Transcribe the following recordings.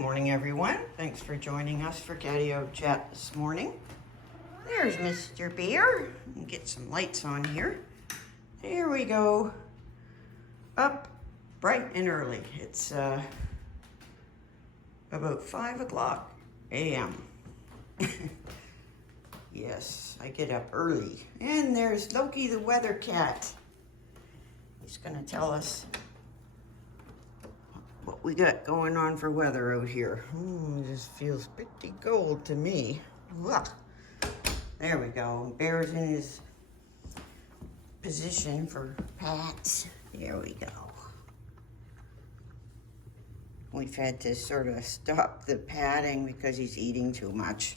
morning, everyone. Thanks for joining us for Catio Chat this morning. There's Mr. Bear. Get some lights on here. There we go. Up bright and early. It's about 5 o'clock a.m. Yes, I get up early. And there's Loki the weather cat. He's gonna tell us what we got going on for weather out here. It just feels pretty cold to me. Ugh. There we go. Bear's in his position for pats. There we go. We've had to sort of stop the patting because he's eating too much.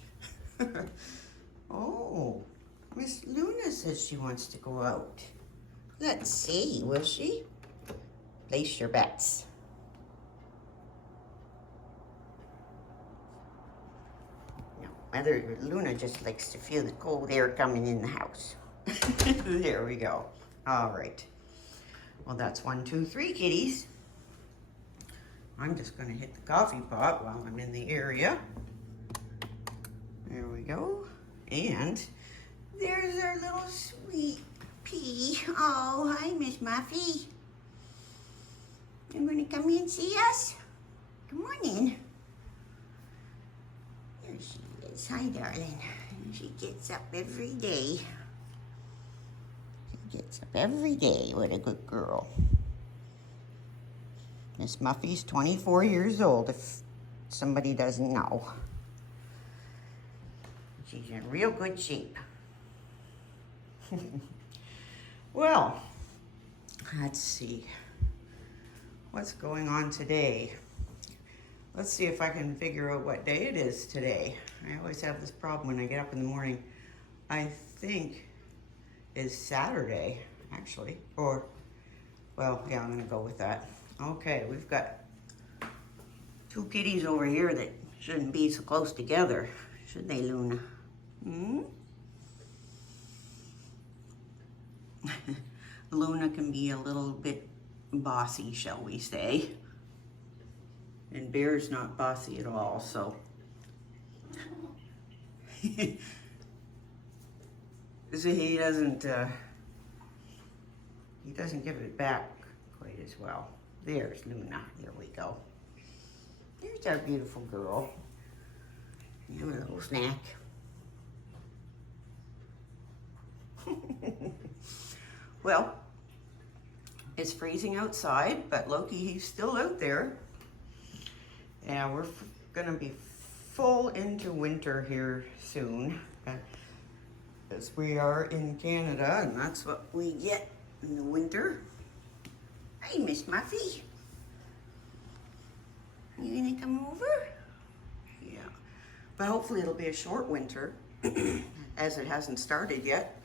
Oh, Miss Luna says she wants to go out. Let's see, will she? Place your bets. No, Mother Luna just likes to feel the cold air coming in the house. There we go. All right. Well, that's 1, 2, 3 kitties. I'm just going to hit the coffee pot while I'm in the area. There we go. And there's our little sweet pea. Oh, hi, Miss Muffy. You going to come in and see us? Come on in. There she is. Hi, darling. She gets up every day. She gets up every day. What a good girl. Miss Muffy's 24 years old, if somebody doesn't know. She's in real good shape. Well, let's see. What's going on today? Let's see if I can figure out what day it is today. I always have this problem when I get up in the morning. I think it's Saturday, actually. Or, well, yeah, I'm gonna go with that. Okay, we've got 2 kitties over here that shouldn't be so close together, should they, Luna? Luna can be a little bit bossy, shall we say. And Bear's not bossy at all, so. So he doesn't give it back quite as well. There's Luna. There we go. There's our beautiful girl. Have a little snack. Well, it's freezing outside, but Loki, he's still out there. And we're gonna be full into winter here soon. As we are in Canada, and that's what we get in the winter. Hey, Miss Muffy. You gonna come over? Yeah. But hopefully it'll be a short winter, as it hasn't started yet.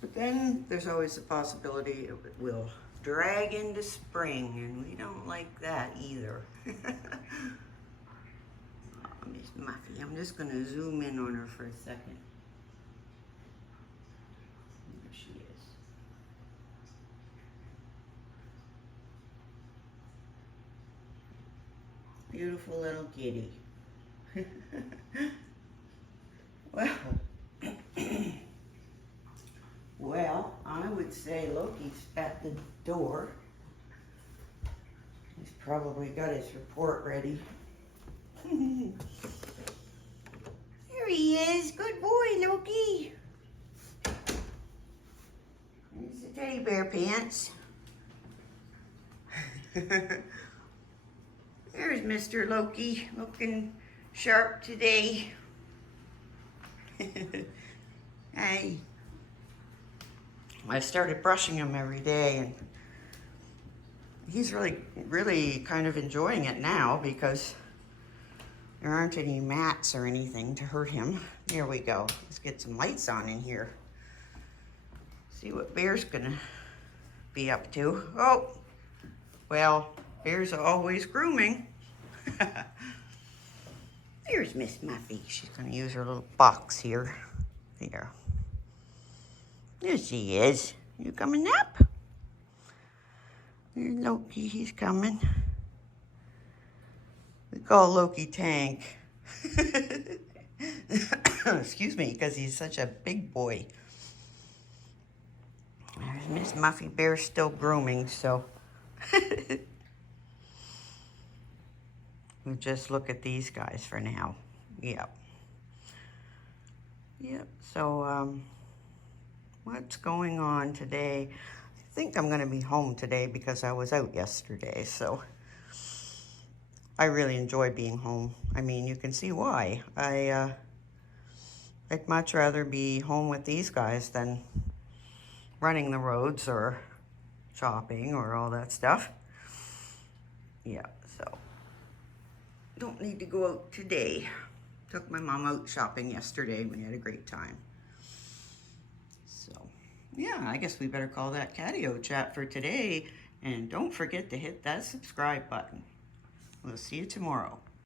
But then there's always the possibility it will drag into spring, and we don't like that either. Oh, Miss Muffy, I'm just gonna zoom in on her for a second. There she is. Beautiful little kitty. Well, I would say Loki's at the door. He's probably got his report ready. There he is. Good boy, Loki. There's the teddy bear pants. There's Mr. Loki, looking sharp today. Hey. I started brushing him every day, and he's really kind of enjoying it now because there aren't any mats or anything to hurt him. There we go. Let's get some lights on in here. See what Bear's gonna be up to. Oh, well, Bear's always grooming. There's Miss Muffy. She's gonna use her little box here. There. There she is. You coming up? There's Loki, he's coming. We call Loki Tank. Excuse me, because he's such a big boy. There's Miss Muffy Bear still grooming, so we'll just look at these guys for now. Yep. Yep, so what's going on today? I think I'm going to be home today because I was out yesterday, so I really enjoy being home. I mean, you can see why. I'd much rather be home with these guys than running the roads or shopping or all that stuff. Yeah, so don't need to go out today. Took my mom out shopping yesterday and we had a great time. So yeah, I guess we better call that Catio chat for today. And don't forget to hit that subscribe button. We'll see you tomorrow.